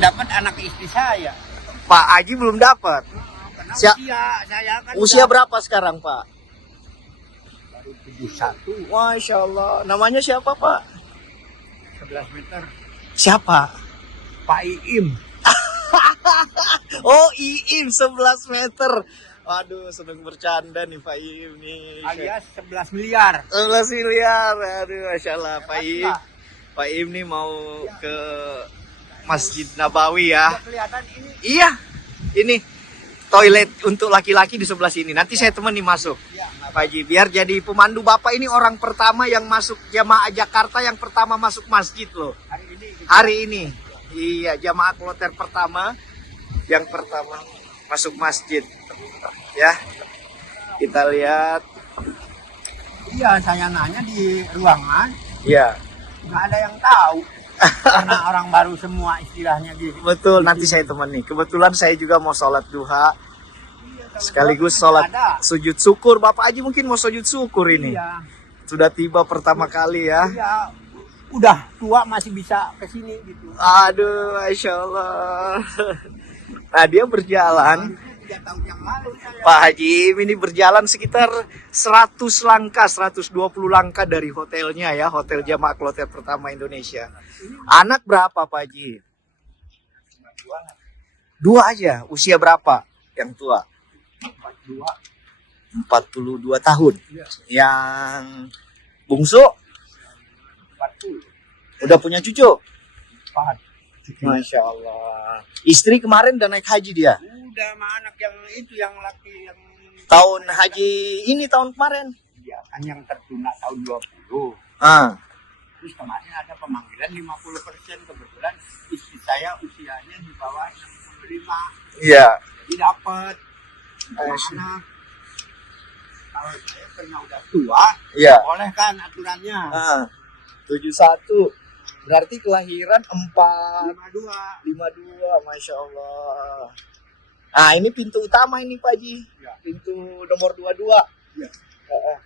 dapat anak istri saya. Pak Haji belum dapat. Karena Sia- saya kan Usia berapa sekarang, Pak? baru 71, Masya Allah. Namanya siapa, Pak? 11 meter. Siapa? Pak Iim. Oh, Iim 11 meter. Waduh, seneng bercanda nih Pak Iim nih. Alias 11 miliar. 11 miliar. Aduh, Masya Allah, Pak Iim. Enggak. Pak Iim nih mau ke Masjid Nabawi ya. Udah kelihatan ini. Iya, ini toilet untuk laki-laki di sebelah sini. Nanti saya temani masuk. Ya, Pak Haji, biar jadi pemandu Bapak ini orang pertama yang masuk jamaah Jakarta yang pertama masuk masjid loh. hari ini. Hari ini. Iya, jamaah kloter pertama yang pertama masuk masjid. Ya. Kita lihat. Iya, saya nanya di ruangan, Iya. nggak ada yang tahu. Karena orang baru semua istilahnya gitu. Betul, nanti saya temani. Kebetulan saya juga mau sholat duha. Sekaligus sholat sujud syukur. Bapak Haji mungkin mau sujud syukur ini. Iya, Sudah tiba pertama kali ya. iya. Udah tua masih bisa ke sini gitu. Aduh, Masya Allah. Nah, dia berjalan. 3 tahun yang lalu saya. Pak Haji ini berjalan sekitar 100 langkah, 120 langkah dari hotelnya ya. Hotel Jamaah Kloter pertama Indonesia. Anak berapa Pak Haji? 2 aja. Usia berapa yang tua? 42. 42 tahun. Iya. Yang bungsu 40. udah punya cucu? 4. Masya Allah. Istri kemarin udah naik haji dia? Udah sama anak yang itu yang laki yang Tahun haji ini tahun kemarin? ya, kan yang tertunda tahun 20. Ah, Terus kemarin ada pemanggilan 50%, kebetulan istri saya usianya di bawah 65. iya. Jadi dapat anak. Kalau saya karena udah tua, Iya. boleh kan aturannya. Ah, 71. Berarti kelahiran 452. 52. Masya Allah. Nah, ini pintu utama ini Pak Haji. Ya. Pintu nomor 22. Ya. Heeh.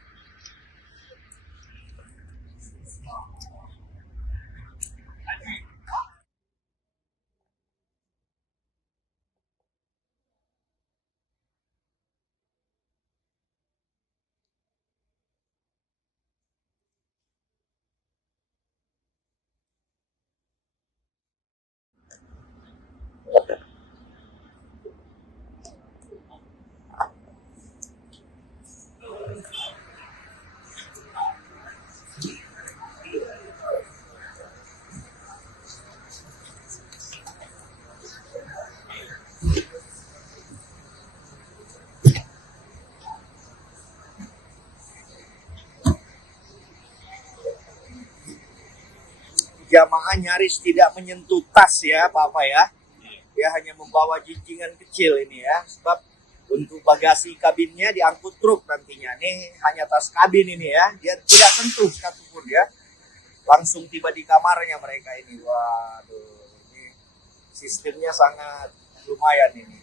Jamaah nyaris tidak menyentuh tas ya Bapak ya. Dia hanya membawa jinjingan kecil ini ya. Sebab untuk bagasi kabinnya diangkut truk nantinya. Nih hanya tas kabin ini ya. Dia tidak sentuh satupun ya. Langsung tiba di kamarnya mereka ini. Waduh, ini sistemnya sangat lumayan ini.